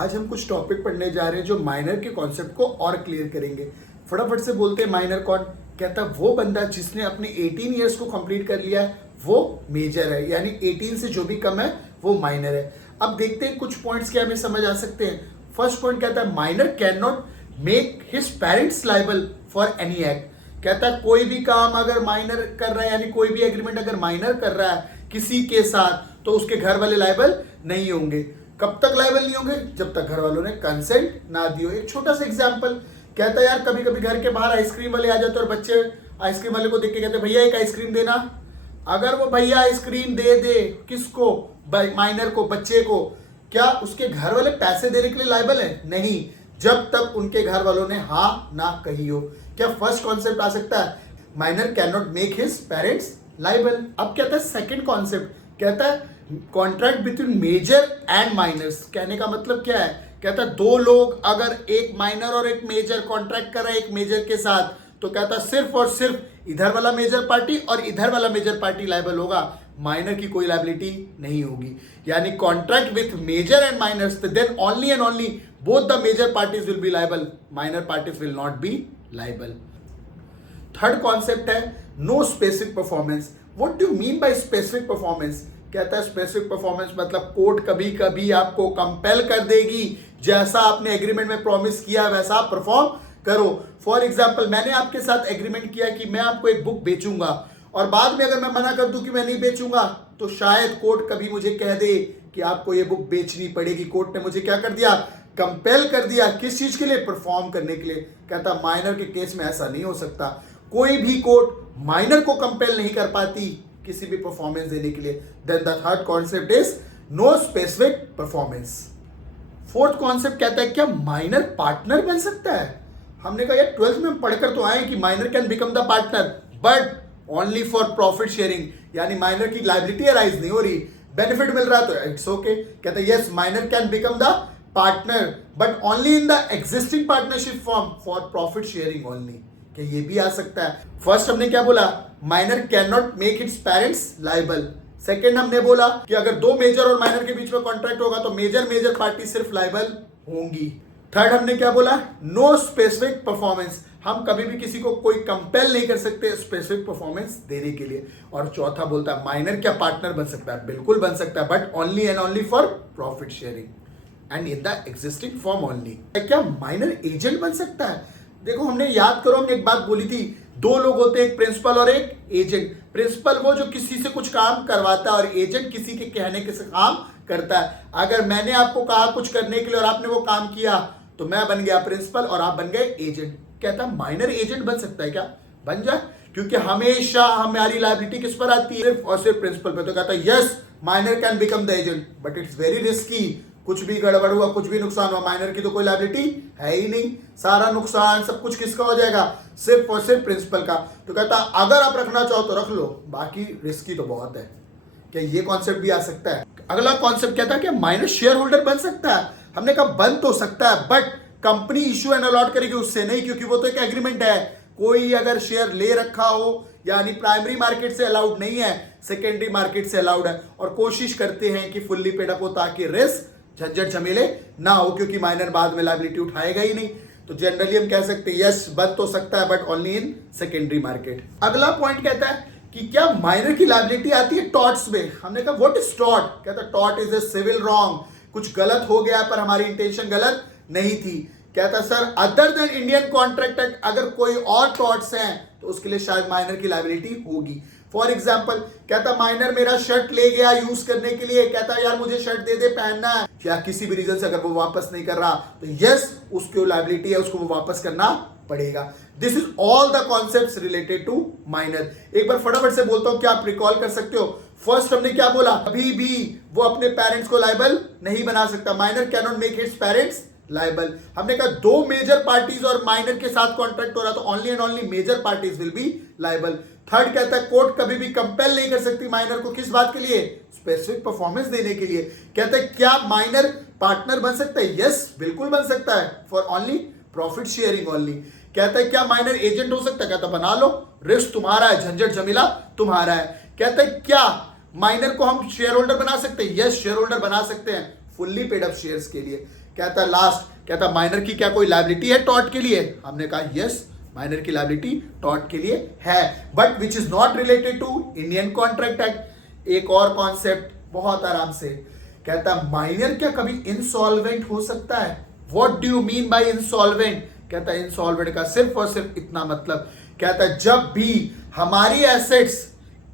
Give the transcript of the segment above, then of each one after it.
आज हम कुछ टॉपिक पढ़ने जा रहे हैं जो माइनर के कॉन्सेप्ट को और क्लियर करेंगे। फटाफट से बोलते हैं माइनर कौन? कहता है वो बंदा जिसने अपने 18 ईयर्स को कंप्लीट कर लिया है वो मेजर है, यानी 18 से जो भी कम है वो माइनर है। अब देखते हैं कुछ पॉइंट्स क्या हमें समझ आ सकते हैं। फर्स्ट पॉइंट कहता है minor can not make his parents liable for any act. कहता है कोई भी काम अगर माइनर कर रहा है, यानी कोई भी एग्रीमेंट अगर माइनर कर रहा है किसी के साथ, तो उसके घर वाले लायबल नहीं होंगे। कब तक लायबल नहीं होंगे? जब तक घर वालों ने कंसेंट ना दी हो। एक छोटा सा एग्जांपल कहता है यार कभी कभी घर के बाहर आइसक्रीम वाले आ जाते हैं और बच्चे आइसक्रीम वाले को देख के कहते हैं भैया एक आइसक्रीम देना। अगर वो भैया आइसक्रीम दे किसको? माइनर को, बच्चे को, क्या उसके घर वाले पैसे देने के लिए लायबल है? नहीं, जब तक उनके घर वालों ने हाँ ना कही हो। क्या फर्स्ट कॉन्सेप्ट आ सकता है minor can not make his parents liable. अब कहता है सेकंड कॉन्सेप्ट, कहता है contract between major and minors. कहने का मतलब क्या है? कहता है दो लोग अगर एक माइनर और एक मेजर कॉन्ट्रैक्ट कर रहे हैं एक मेजर के साथ, तो कहता है सिर्फ और सिर्फ इधर वाला मेजर पार्टी और इधर वाला मेजर पार्टी लायबल होगा, माइनर की कोई लायबिलिटी नहीं होगी। यानी contract with major and minors, then only and only both the major parties will be liable, minor parties will not be liable. Third concept है no specific performance. What do you mean by specific performance? कहता है specific performance मतलब court कभी कभी आपको compel कर देगी, जैसा आपने एग्रीमेंट में प्रॉमिस किया वैसा आप परफॉर्म करो। फॉर एग्जाम्पल, मैंने आपके साथ एग्रीमेंट किया कि मैं आपको एक बुक बेचूंगा और बाद में अगर मैं मना कर दूं कि मैं नहीं बेचूंगा, तो शायद कोर्ट कभी मुझे कह दे कि आपको ये बुक बेचनी पड़ेगी। कोर्ट ने मुझे क्या कर दिया? कंपेल कर दिया। किस चीज के लिए? परफॉर्म करने के लिए। कहता माइनर के केस में ऐसा नहीं हो सकता। कोई भी कोर्ट माइनर को कंपेल नहीं कर पाती किसी भी परफॉर्मेंस देने के लिए। Then the third concept is no specific performance. Fourth concept कहता है क्या माइनर पार्टनर बन सकता है? हमने कहा यार 12th में हम पढ़कर तो आए कि minor can become the partner but only for profit sharing, यानी माइनर की लायबिलिटी अराइज नहीं हो रही, बेनिफिट मिल रहा है तो इट्स ओके। कहता है yes minor can become the partner but only in the existing partnership form for profit sharing only. कि ये भी आ सकता है। फर्स्ट हमने क्या बोला? Minor can not make its parents liable. Second हमने बोला कि अगर दो मेजर और माइनर के बीच में कॉन्ट्रैक्ट होगा तो मेजर पार्टी सिर्फ लायबल होंगी। थर्ड हमने क्या बोला? No specific performance. हम कभी भी किसी को कोई कंपेल नहीं कर सकते स्पेसिफिक परफॉर्मेंस देने के लिए। और चौथा बोलता है माइनर क्या पार्टनर बन सकता है? बिल्कुल बन सकता है but only and only for profit sharing and in the existing form only. क्या माइनर एजेंट बन सकता है? देखो हमने याद करो, हमने एक बात बोली थी, दो लोग होते हैं, एक प्रिंसिपल और एक एजेंट। प्रिंसिपल वो जो किसी से कुछ काम करवाता है और एजेंट किसी के कहने के से काम करता है। अगर मैंने आपको कहा कुछ करने के लिए और आपने वो काम किया तो मैं बन गया प्रिंसिपल और आप बन गए एजेंट। कहता माइनर एजेंट बन सकता है क्या? बन जाए, क्योंकि हमेशा हमारी लायबिलिटी किस पर आती है? सिर्फ और सिर्फ प्रिंसिपल पे। तो कहता है yes minor can become the agent but it's very risky. कुछ भी गड़बड़ हुआ, कुछ भी नुकसान हुआ, माइनर की तो कोई लायबिलिटी है ही नहीं। सारा नुकसान सब कुछ किसका हो जाएगा? सिर्फ और सिर्फ प्रिंसिपल का। तो कहता अगर आप रखना चाहो तो रख लो, बाकी रिस्की तो बहुत है। क्या ये कॉन्सेप्ट भी आ सकता है? अगला कॉन्सेप्ट कहता है कि माइनर शेयर होल्डर बन सकता है। हमने कहा बन तो सकता है but company issue and a lot करेगी उससे नहीं, क्योंकि वो तो एक एग्रीमेंट है। कोई अगर शेयर ले रखा हो, यानी प्राइमरी मार्केट से अलाउड नहीं है, सेकेंडरी मार्केट से अलाउड है, और कोशिश करते हैं कि फुल्ली पेड अप हो ताकि रिस्क झंझट झमेले ना हो, क्योंकि माइनर बाद में लायबिलिटी उठाएगा ही नहीं। तो जनरली हम कह सकते हैं यस बन तो सकता है but only in secondary market. अगला पॉइंट कहता है कि क्या माइनर की लायबिलिटी आती है टॉर्ट्स में। हमने कहा व्हाट इज टॉर्ट? कहता tort is a civil wrong. कुछ गलत हो गया पर हमारी इंटेंशन गलत नहीं थी। कहता sir other than Indian Contract act अगर कोई और टॉर्ट्स हैं तो उसके लिए शायद माइनर की लायबिलिटी होगी। फॉर एग्जाम्पल कहता माइनर मेरा शर्ट ले गया यूज करने के लिए, कहता यार मुझे शर्ट दे दे पहनना है, या किसी भी रीजन से अगर वो वापस नहीं कर रहा तो यस उसकी लायबिलिटी है, उसको वो वापस करना पड़ेगा। This is all the concepts related to minor. एक बार फटाफट से बोलता हूं, क्या आप रिकॉल कर सकते हो? फर्स्ट हमने क्या बोला? अभी भी वो अपने पेरेंट्स को लायबल नहीं बना सकता। Minor can not make his parents liable. हमने कहा दो मेजर पार्टीज और माइनर के साथ कॉन्ट्रैक्ट हो रहा तो only and only major parties will be liable. Third कहता है कोर्ट कभी भी कंपेल नहीं कर सकती माइनर को, किस बात के लिए? स्पेसिफिक परफॉर्मेंस देने के लिए। कहता है क्या माइनर पार्टनर बन सकता है? यस बिल्कुल बन सकता है for only profit sharing only. कहता है क्या माइनर एजेंट हो सकता है? कहता बना लो, रिस्क तुम्हारा है, झंझट झमेला तुम्हारा है। कहता है क्या माइनर को हम शेयर होल्डर बना सकते हैं? यस शेयर होल्डर बना सकते हैं फुल्ली पेड अप शेयर्स के लिए। कहता लास्ट, कहता माइनर की क्या कोई लायबिलिटी है टॉर्ट के लिए? हमने कहा यस, माइनर की लायबिलिटी टॉर्ट के लिए है, but which is not related to Indian Contract Act. एक और कॉन्सेप्ट बहुत आराम से, कहता माइनर क्या कभी इंसॉल्वेंट हो सकता है? What do you mean bye insolvent? कहता इंसॉल्वेंट का सिर्फ और सिर्फ इतना मतलब, कहता जब भी हमारी एसेट्स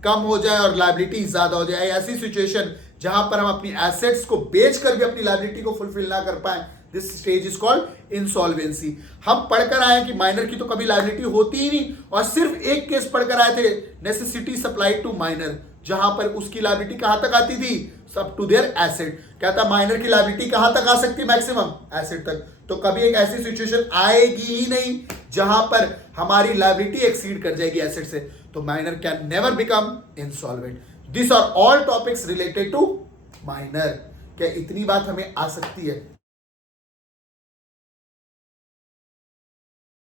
कम हो जाए और लायबिलिटी ज्यादा हो जाए, ऐसी सिचुएशन जहां पर हम अपनी एसेट्स को बेचकर भी अपनी लायबिलिटी को फुलफिल ना कर पाए, this stage is called insolvency. हम पढ़कर आए कि माइनर की तो कभी लायबिलिटी होती ही नहीं, और सिर्फ एक केस पढ़कर आए थे, नेसेसिटी सप्लाइड टू माइनर, जहां पर उसकी लायबिलिटी कहां तक आती थी? सब टू देयर एसेट। कहता माइनर की लायबिलिटी कहां तक आ सकती है? मैक्सिमम एसेट तक। तो कभी एक ऐसी सिचुएशन आएगी ही नहीं जहां पर हमारी लायबिलिटी एक्सीड कर जाएगी एसेट से, तो minor can never become insolvent. This are all topics related to minor. क्या इतनी बात हमें आ सकती है?